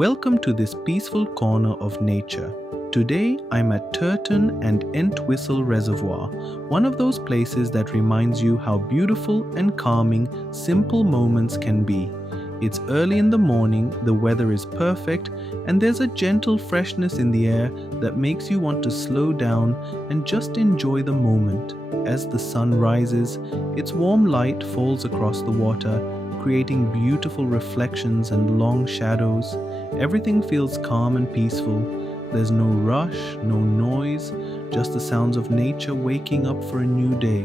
Welcome to this peaceful corner of nature. Today I'm at Turton and Entwistle Reservoir, one of those places that reminds you how beautiful and calming simple moments can be. It's early in the morning, the weather is perfect, and there's a gentle freshness in the air that makes you want to slow down and just enjoy the moment. As the sun rises, its warm light falls across the water, creating beautiful reflections and long shadows. Everything feels calm and peaceful. There's no rush, no noise, just the sounds of nature waking up for a new day.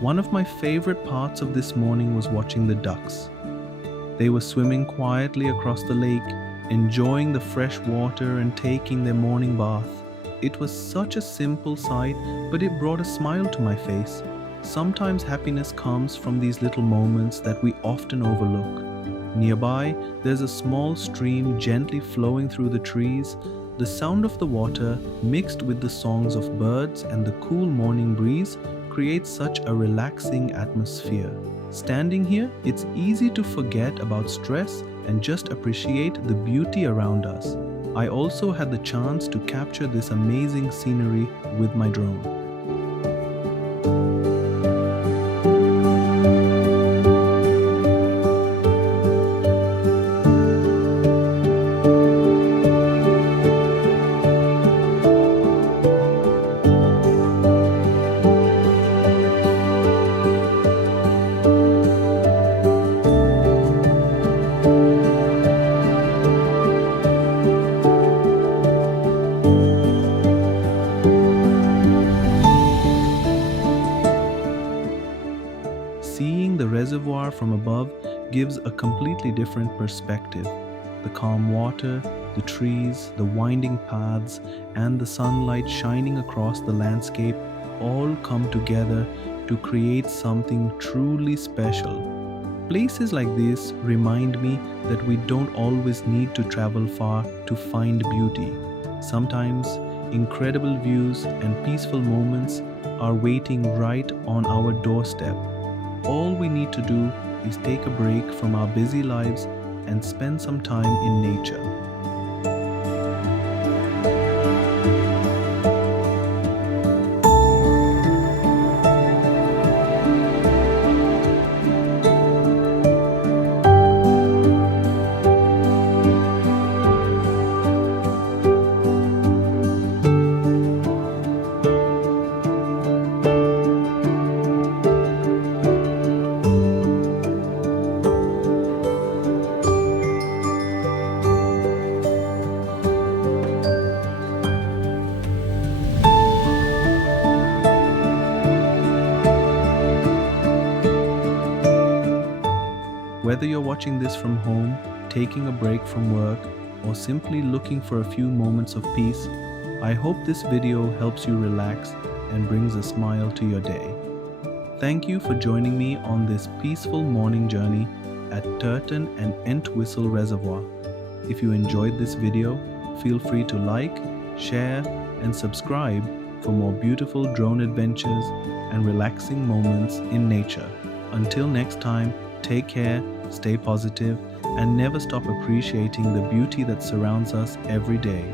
One of my favorite parts of this morning was watching the ducks. They were swimming quietly across the lake, enjoying the fresh water and taking their morning bath. It was such a simple sight, but it brought a smile to my face. Sometimes happiness comes from these little moments that we often overlook. Nearby, there's a small stream gently flowing through the trees. The sound of the water, mixed with the songs of birds and the cool morning breeze, creates such a relaxing atmosphere. Standing here, it's easy to forget about stress and just appreciate the beauty around us. I also had the chance to capture this amazing scenery with my drone. Seeing the reservoir from above gives a completely different perspective. The calm water, the trees, the winding paths, and the sunlight shining across the landscape all come together to create something truly special. Places like this remind me that we don't always need to travel far to find beauty. Sometimes incredible views and peaceful moments are waiting right on our doorstep. All we need to do is take a break from our busy lives and spend some time in nature. Whether you're watching this from home, taking a break from work, or simply looking for a few moments of peace, I hope this video helps you relax and brings a smile to your day. Thank you for joining me on this peaceful morning journey at Turton and Entwistle Reservoir. If you enjoyed this video, feel free to like, share, and subscribe for more beautiful drone adventures and relaxing moments in nature. Until next time, take care, stay positive, and never stop appreciating the beauty that surrounds us every day.